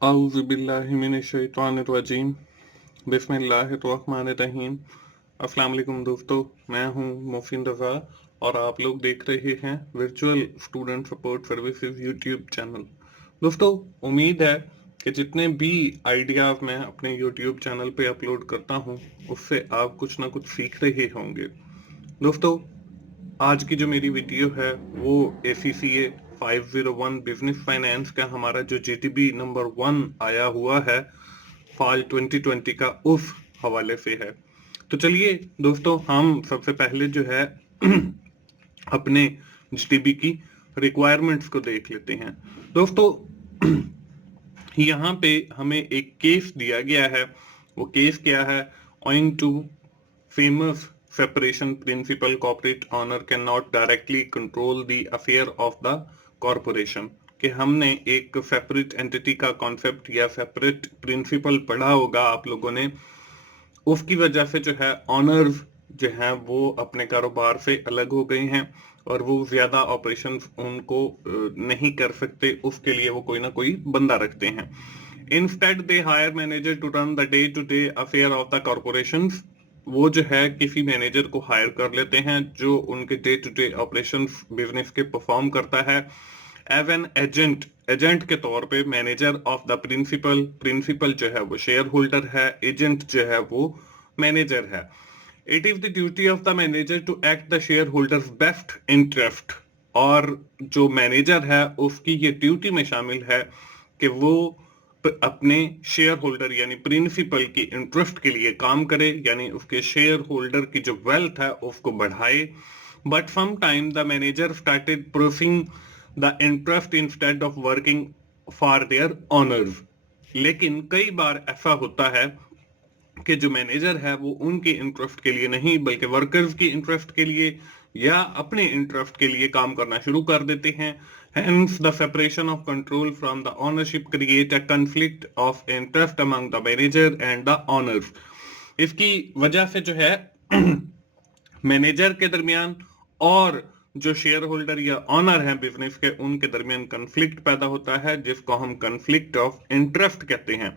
आऊज़ुबिल्लाहिमिनश्शैतानिर्रजीम बिस्मिल्लाहिर्रहमानिर्रहीम। अस्सलाम वालेकुम दोस्तों, मैं हूं मोहसिन रज़ा और आप लोग देख रहे हैं virtual student support services YouTube channel. दोस्तों, उम्मीद है कि जितने भी आइडियाज़ मैं अपने यूट्यूब चैनल पे अपलोड करता हूं उससे आप कुछ ना कुछ सीख रहे होंगे। दोस्तों, आज की जो मेरी वीडियो है वो ACCA 501 बिजनेस फाइनेंस का हमारा जो GTB नंबर 1 आया हुआ है फॉल 2020 का, उस हवाले से है। तो चलिए दोस्तों, हम सबसे पहले जो है अपने GTB की रिक्वायरमेंट्स को देख लेते हैं। दोस्तों, यहाँ पे हमें एक केस दिया गया है। वो केस क्या है? Owing to famous separation principle, corporate owner cannot directly control the affair of the corporation। कि हमने एक सेपरेट एंटिटी का कॉन्सेप्ट या सेपरेट प्रिंसिपल पढ़ा होगा आप लोगों ने। उसकी वजह से जो है ऑनर्स जो हैं वो अपने कारोबार से अलग हो गए हैं और वो ज्यादा ऑपरेशंस उनको नहीं कर सकते। उसके लिए वो कोई ना कोई बंदा रखते हैं। Instead they hire manager to run the day to day affair of the corporation. वो जो है किसी मैनेजर को हायर कर लेते हैं जो उनके day to day operation business के परफॉर्म करता है। एज एन एजेंट, एजेंट के तौर पे manager of the principal. Principal जो है वो शेयर होल्डर है, एजेंट जो है वो मैनेजर है। It is the duty of the manager to act the share holders best interest. और जो मैनेजर है उसकी ये ड्यूटी में शामिल है कि वो अपने शेयर होल्डर यानी प्रिंसिपल की इंटरेस्ट के लिए काम करे, यानी उसके शेयर होल्डर की जो वेल्थ है उसको बढ़ाए। But some time the manager started proofing the interest instead of working for their owners. लेकिन कई बार ऐसा होता है कि जो मैनेजर है वो उनके इंटरेस्ट के लिए नहीं बल्कि वर्कर्स की इंटरेस्ट के लिए या अपने इंटरेस्ट के लिए काम करना शुरू कर देते हैं। Hence, the separation of control from the ownership create a conflict of interest among the manager and the owners। इसकी वजह से जो है मैनेजर के दरमियान और जो शेयर होल्डर या ऑनर है बिजनेस के, उनके दरमियान कंफ्लिक्ट पैदा होता है जिसको हम कंफ्लिक्ट ऑफ इंटरेस्ट कहते हैं।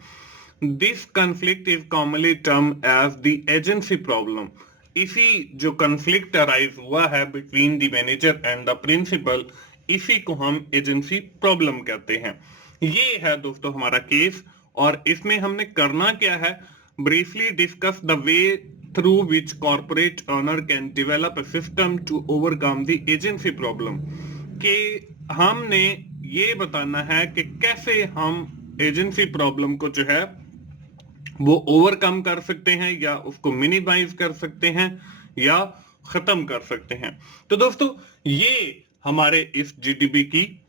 This conflict is commonly term as the agency problem. इसी जो कंफ्लिक्ट अराइज हुआ है between the manager and the principal, इसी को हम एजेंसी प्रॉब्लम कहते हैं। ये है दोस्तों हमारा केस और इसमें हमने करना क्या है? Briefly discuss the way through which corporate owner can develop a system to overcome the agency problem. कि हमने ये बताना है कि कैसे हम एजेंसी प्रॉब्लम को जो है वो ओवरकम कर सकते हैं या उसको मिनिमाइज कर सकते हैं या खत्म कर सकते हैं। तो दोस्तों, ये हमारे इस GTB की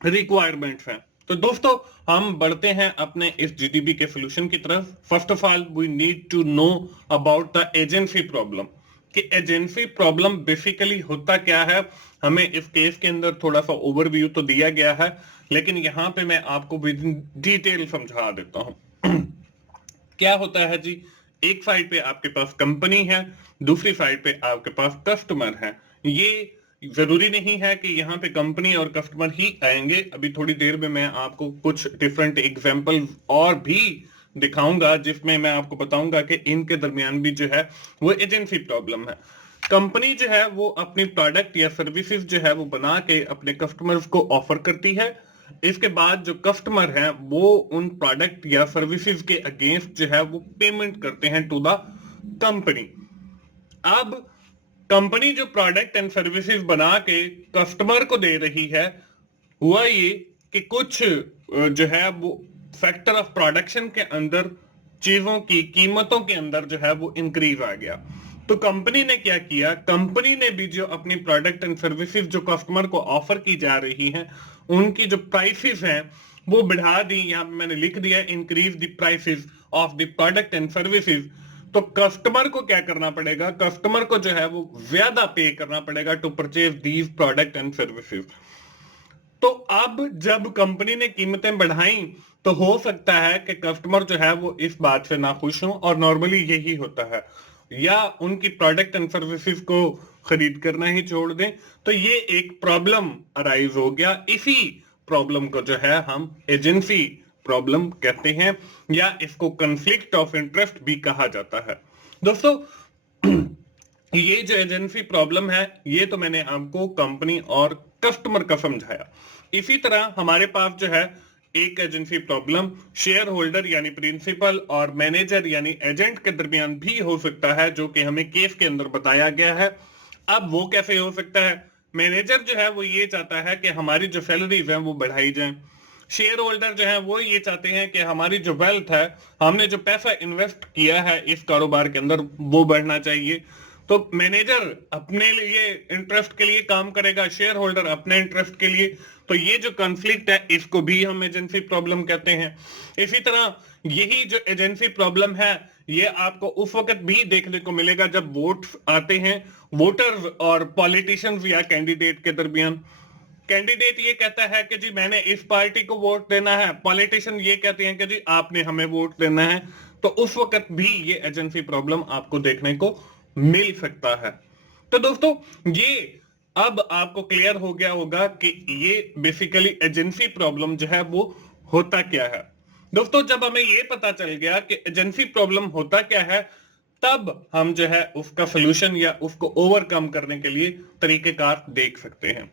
रिक्वायरमेंट्स हैं। तो दोस्तों, हम बढ़ते हैं अपने इस GTB के सोल्यूशन की तरफ। First of all we need to know about the agency problem. कि एजेंसी प्रॉब्लम बेसिकली होता क्या है। हमें इस केस के अंदर थोड़ा सा ओवरव्यू तो दिया गया है, लेकिन यहां पे मैं आपको विद डिटेल समझा देता हूं। क्या होता है जी? एक साइड पे आपके पास कंपनी है, दूसरी साइड पे आपके पास कस्टमर है। ये जरूरी नहीं है कि यहाँ पे कंपनी और कस्टमर ही आएंगे। अभी थोड़ी देर में मैं आपको कुछ डिफरेंट एग्जांपल और भी दिखाऊंगा जिसमें मैं आपको बताऊंगा कि इनके दरमियान भी जो है वो एजेंसी प्रॉब्लम है। कंपनी जो है वो अपनी प्रोडक्ट या सर्विसेज जो है वो बना के अपने कस्टमर्स को ऑफर करती है। इसके बाद जो कस्टमर है वो उन प्रोडक्ट या सर्विसेज के अगेंस्ट जो है वो पेमेंट करते हैं टू द कंपनी। अब कंपनी जो प्रोडक्ट एंड सर्विसेज बना के कस्टमर को दे रही है, हुआ ये कि कुछ जो है वो फैक्टर ऑफ प्रोडक्शन के अंदर चीजों की कीमतों के अंदर जो है वो इंक्रीज आ गया। तो कंपनी ने क्या किया? कंपनी ने भी जो अपनी प्रोडक्ट एंड सर्विसेज जो कस्टमर को ऑफर की जा रही हैं उनकी जो प्राइसेस हैं वो बढ़ा दी। यहां पे मैंने लिख दिया increase the prices of the product and services. तो कस्टमर को क्या करना पड़ेगा? कस्टमर को जो है वो ज्यादा पे करना पड़ेगा to purchase these product and services. तो अब जब कंपनी ने कीमतें बढ़ाई तो हो सकता है कि कस्टमर जो है वो इस बात से ना खुश हो, और नॉर्मली यही होता है, या उनकी प्रोडक्ट एंड सर्विसेज को खरीद करना ही छोड़ दें। तो ये एक प्रॉब्लम अराइज हो गया। इसी प्रॉब्लम को जो है हम एजेंसी प्रॉब्लम कहते हैं या इसको कॉन्फ्लिक्ट ऑफ इंटरेस्ट भी कहा जाता है। दोस्तों ये जो एजेंसी प्रॉब्लम है ये तो मैंने आपको कंपनी और कस्टमर का समझाया। इसी तरह हमारे पास जो है एक एजेंसी प्रॉब्लम शेयर होल्डर यानी प्रिंसिपल और मैनेजर यानी एजेंट के दरमियान भी हो सकता है, जो कि हमें केस के अंदर बताया गया है। अब वो कैसे हो सकता है? मैनेजर जो है वो ये चाहता है कि हमारी जो सैलरीज है वो बढ़ाई जाए। शेयर होल्डर जो है वो ये चाहते हैं कि हमारी जो वेल्थ है, हमने जो पैसा इन्वेस्ट किया है इस कारोबार के अंदर, वो बढ़ना चाहिए। तो मैनेजर अपने लिए इंटरेस्ट के लिए काम करेगा, शेयर होल्डर अपने इंटरेस्ट के लिए। तो ये जो कॉन्फ्लिक्ट है इसको भी हम एजेंसी प्रॉब्लम कहते हैं। इसी तरह यही जो एजेंसी प्रॉब्लम है ये आपको उस वक्त भी देखने को मिलेगा जब वोट आते हैं वोटर्स और पॉलिटिशियंस या कैंडिडेट के दरमियान। कैंडिडेट ये कहता है कि जी मैंने इस पार्टी को वोट देना है, पॉलिटिशियन ये कहते हैं कि जी आपने हमें वोट देना है। तो उस वक्त भी ये एजेंसी प्रॉब्लम आपको देखने को मिल सकता है। तो दोस्तों ये अब आपको क्लियर हो गया होगा कि ये बेसिकली एजेंसी प्रॉब्लम जो है वो होता क्या है। दोस्तों जब हमें ये पता चल गया कि एजेंसी प्रॉब्लम होता क्या है, तब हम जो है उसका सोल्यूशन या उसको ओवरकम करने के लिए तरीकेकार देख सकते हैं।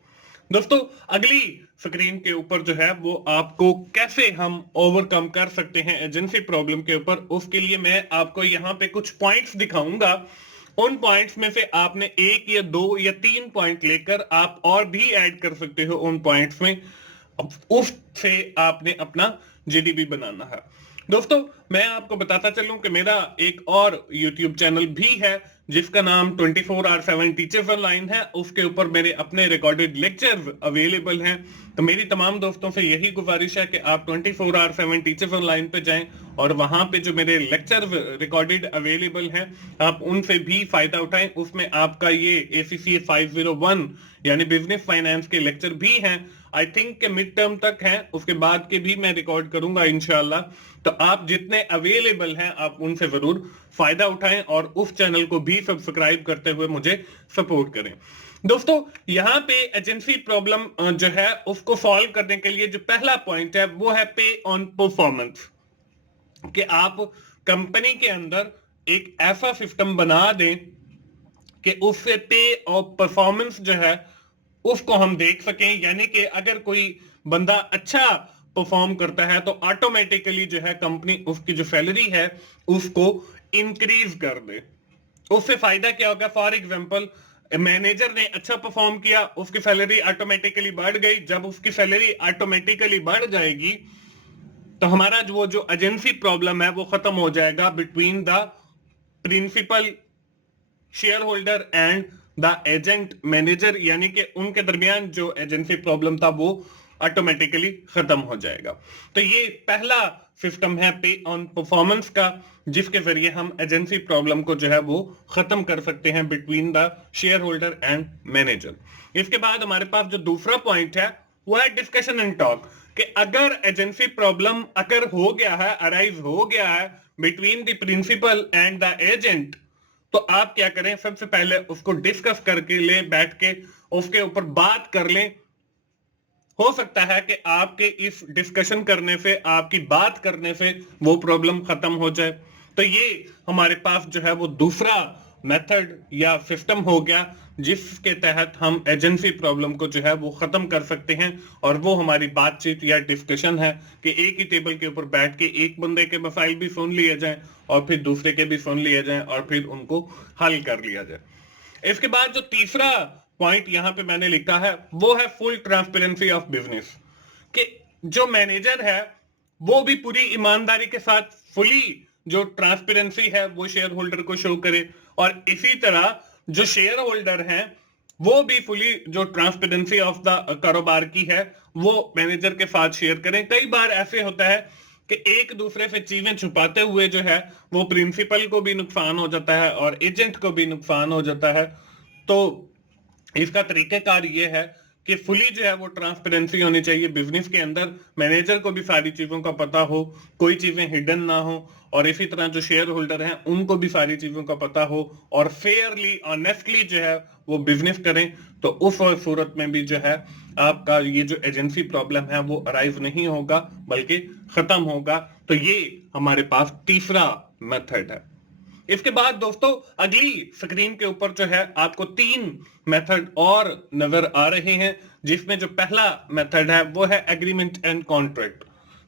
दोस्तों अगली स्क्रीन के ऊपर जो है वो आपको कैसे हम ओवरकम कर सकते हैं एजेंसी प्रॉब्लम के ऊपर, उसके लिए मैं आपको यहाँ पे कुछ पॉइंट्स दिखाऊंगा। उन पॉइंट्स में से आपने एक या दो या तीन पॉइंट लेकर आप और भी ऐड कर सकते हो उन पॉइंट्स में, उससे आपने अपना जीडीपी बनाना है। दोस्तों मैं आपको बताता चलूं कि मेरा एक और YouTube चैनल भी है जिसका नाम 24/7 टीचर्स ऑनलाइन है। उसके ऊपर मेरे अपने रिकॉर्डेड लेक्चर अवेलेबल हैं। तो मेरी तमाम दोस्तों से यही गुजारिश है कि आप 24/7 टीचर्स ऑनलाइन पे जाएं और वहां पे जो मेरे लेक्चर रिकॉर्डेड अवेलेबल हैं आप उनसे भी फायदा उठाएं। उसमें आपका ये ACCA 501 यानी बिजनेस फाइनेंस के लेक्चर भी हैं। आई थिंक के मिड टर्म तक हैं, उसके बाद के भी मैं रिकॉर्ड करूंगा इंशाल्लाह। तो आप जितने अवेलेबल हैं आप उनसे जरूर फायदा उठाएं और उस चैनल को भी सब्सक्राइब करते हुए मुझे सपोर्ट करें। दोस्तों यहाँ पे एजेंसी प्रॉब्लम जो है उसको सॉल्व करने के लिए जो पहला पॉइंट है वो है पे ऑन परफॉर्मेंस, कि आप कंपनी के अंदर एक ऐसा सिस्टम बना दें कि उससे पे और परफॉर्मेंस जो है उसको हम देख सकें। यानी कि अगर कोई बंदा अच्छा परफॉर्म करता है तो ऑटोमेटिकली जो है कंपनी उसकी जो सैलरी है उसको इंक्रीज कर दे। उससे फायदा क्या होगा? फॉर एग्जांपल मैनेजर ने अच्छा परफॉर्म किया, उसकी सैलरी ऑटोमेटिकली बढ़ गई। जब उसकी सैलरी ऑटोमेटिकली बढ़ जाएगी तो हमारा जो जो एजेंसी प्रॉब्लम है वो खत्म हो जाएगा between the principal share holder and the agent manager, यानी कि उनके दरमियान जो एजेंसी प्रॉब्लम था वो ऑटोमेटिकली खत्म हो जाएगा। तो ये पहला सिस्टम है पे ऑन परफॉर्मेंस का, जिसके जरिए हम एजेंसी प्रॉब्लम को जो है वो खत्म कर सकते हैं between the share holder and manager. इसके बाद हमारे पास जो दूसरा पॉइंट है वो है डिस्कशन एंड टॉक, कि अगर एजेंसी प्रॉब्लम अगर हो गया है, अराइज हो गया है between the principal and the agent, तो आप क्या करें? सबसे पहले उसको डिस्कस करके ले, बैठ के उसके ऊपर बात कर लें। हो सकता है कि आपके इस डिस्कशन करने से, आपकी बात करने से वो प्रॉब्लम खत्म हो जाए। तो ये हमारे पास जो है वो दूसरा मेथड या सिस्टम हो गया जिसके तहत हम एजेंसी प्रॉब्लम को जो है वो खत्म कर सकते हैं। और वो हमारी बातचीत या डिस्कशन है कि एक ही टेबल के ऊपर बैठ के एक बंदे के मसाइल भी सुन लिए जाए और फिर दूसरे के भी सुन लिए जाए और फिर उनको हल कर लिया जाए। इसके बाद जो तीसरा पॉइंट यहां पे मैंने लिखा है वो है फुल ट्रांसपेरेंसी ऑफ बिजनेस, कि जो मैनेजर है वो भी पूरी ईमानदारी के साथ फुली जो ट्रांसपेरेंसी है वो शेयर होल्डर को शो करे, और इसी तरह जो शेयर होल्डर हैं वो भी फुली जो ट्रांसपेरेंसी ऑफ द कारोबार की है वो मैनेजर के साथ शेयर करें। कई बार ऐसे होता है कि एक दूसरे से चीजें छुपाते हुए जो है वो प्रिंसिपल को भी नुकसान हो जाता है और एजेंट को भी नुकसान हो जाता है। तो इसका तरीकेकार ये है कि फुली जो है वो ट्रांसपेरेंसी होनी चाहिए बिजनेस के अंदर, मैनेजर को भी सारी चीजों का पता हो, कोई चीजें हिडन ना हो, और इसी तरह जो शेयर होल्डर हैं उनको भी सारी चीजों का पता हो, और फेयरली ऑनेस्टली जो है वो बिजनेस करें। तो उस सूरत में भी जो है आपका ये जो एजेंसी प्रॉब्लम है वो अराइव नहीं होगा बल्कि खत्म होगा। तो ये हमारे पास तीसरा मेथड है। इसके बाद दोस्तों अगली स्क्रीन के ऊपर जो है आपको 3 मेथड और नजर आ रहे हैं, जिसमें जो पहला मेथड है वो है एग्रीमेंट एंड कॉन्ट्रैक्ट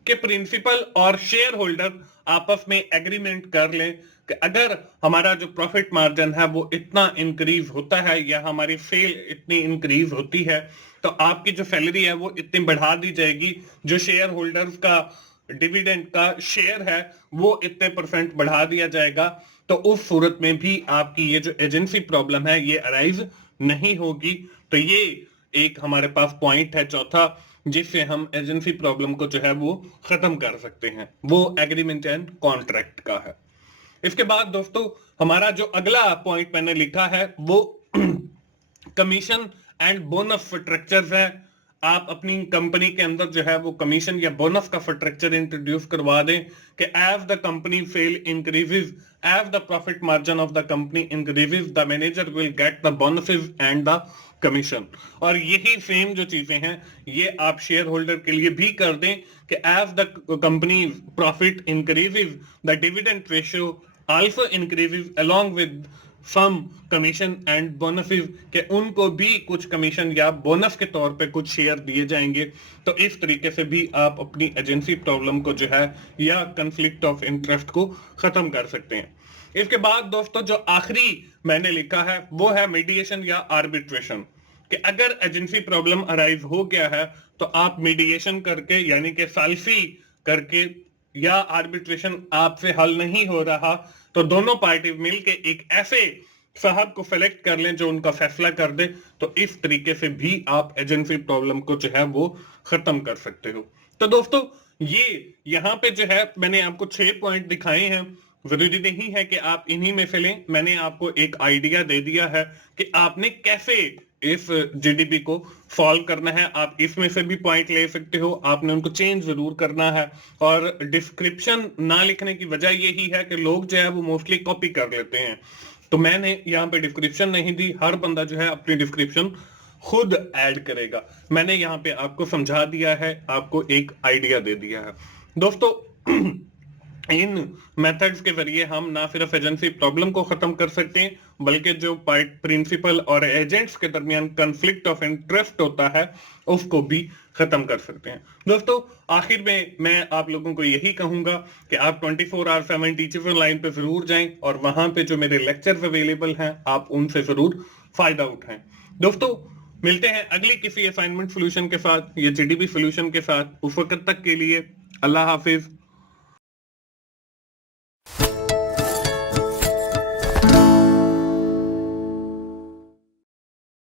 के प्रिंसिपल और शेयर होल्डर आपस में एग्रीमेंट कर लें कि अगर हमारा जो प्रॉफिट मार्जिन है वो इतना इंक्रीज होता है या हमारी सेल इतनी इंक्रीज होती है तो आपकी जो सैलरी है वो इतनी बढ़ा दी जाएगी, जो शेयर होल्डर्स का डिविडेंड का शेयर है वो इतने परसेंट बढ़ा दिया जाएगा। तो उस सूरत में भी आपकी ये जो एजेंसी प्रॉब्लम है ये अराइज नहीं होगी। तो ये एक हमारे पास पॉइंट है चौथा, जिससे हम एजेंसी प्रॉब्लम को जो है वो खत्म कर सकते हैं, वो एग्रीमेंट एंड कॉन्ट्रैक्ट का है। इसके बाद दोस्तों हमारा जो अगला पॉइंट मैंने लिखा है वो कमीशन एंड बोनस स्ट्रक्चर है। आप अपनी कंपनी के अंदर जो है वो कमीशन या बोनस का स्ट्रक्चर इंट्रोड्यूस करवा दें कि as the company fail increases, as the profit margin of the company increases, the manager will get the bonuses and the commission. और यही सेम जो चीजें हैं ये आप शेयर होल्डर के लिए भी कर दें कि as the company profit increases the dividend ratio also increases along with some commission and bonuses, के उनको भी कुछ कमीशन या बोनस के तौर पे कुछ शेयर दिए जाएंगे। तो इस तरीके से भी आप अपनी एजेंसी प्रॉब्लम को जो है या कंफ्लिक्ट ऑफ इंटरेस्ट को खत्म कर सकते हैं। इसके बाद दोस्तों जो आखिरी मैंने लिखा है वो है मीडिएशन या आर्बिट्रेशन, कि अगर एजेंसी प्रॉब्लम अराइज हो गया है तो आप मीडिएशन करके यानी कि सालिसी करके या आर्बिट्रेशन आपसे हल नहीं हो रहा तो दोनों पार्टी मिलके एक ऐसे साहब को सेलेक्ट कर लें जो उनका फैसला कर दे। तो इस तरीके से भी आप एजेंसी प्रॉब्लम को जो है वो खत्म कर सकते हो। तो दोस्तों ये यहाँ पे जो है मैंने आपको 6 पॉइंट दिखाए हैं, जरूरी नहीं है कि आप इन्हीं में से लें, मैंने आपको एक आइडिया दे दिया है कि आपने कैसे इस जीडीपी को सॉल्व करना है। आप इसमें से भी पॉइंट ले सकते हो, आपने उनको चेंज जरूर करना है। और डिस्क्रिप्शन ना लिखने की वजह यही है कि लोग जो है वो मोस्टली कॉपी कर लेते हैं, तो मैंने यहाँ पे डिस्क्रिप्शन नहीं दी, हर बंदा जो है अपनी डिस्क्रिप्शन खुद ऐड करेगा। मैंने यहाँ पे आपको समझा दिया है, आपको एक आइडिया दे दिया है। दोस्तों इन मेथड्स के जरिए हम ना सिर्फ एजेंसी प्रॉब्लम को खत्म कर सकते हैं बल्कि जो प्रिंसिपल और एजेंट्स के दरमियान कॉन्फ्लिक्ट ऑफ इंटरेस्ट होता है उसको भी खत्म कर सकते हैं। दोस्तों आखिर में मैं आप लोगों को यही कहूंगा कि आप 24/7 टीचर लाइन पे जरूर जाएं और वहां पे जो मेरे लेक्चर्स अवेलेबल हैं आप उनसे जरूर फायदा उठाएं। दोस्तों मिलते हैं अगली किसी असाइनमेंट सोल्यूशन के साथ या जीडीपी सोल्यूशन के साथ। उस वक्त तक के लिए अल्लाह हाफिज।